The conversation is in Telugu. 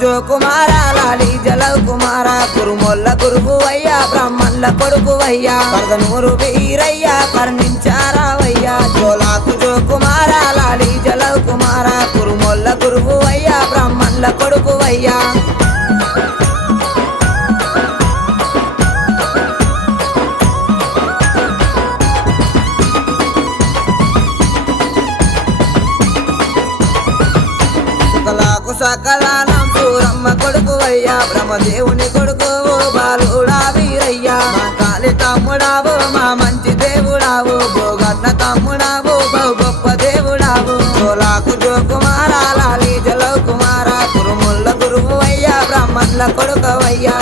జో కుమార లాలి జలవ్ కుమార కురుమొల్ల గురువు అయ్యా బ్రాహ్మణుల కొడుకు అయ్యా పరదనూరు వీరయ్యా కర్ణించారావయ్యా జోలాకు జో కుమార లాలి జలవ్ కుమార కురుమొల్ల గురువు అయ్యా బ్రాహ్మణుల కొడుకు అయ్యా సకలానం సూరమ్మ కొడుకు అయ్యా బ్రహ్మదేవుని కొడుకు బాలుడా వీరయ్యా మా కాలి తమ్ముడావు మా మంచి దేవుడావు భోగన్న తమ్ముడావు బహు గొప్ప దేవుడావు జోలాకు జో కుమార లాలి జలవ్ కుమార కురుముల్ల గురువు అయ్యా బ్రాహ్మణుల కొడుకు అయ్యా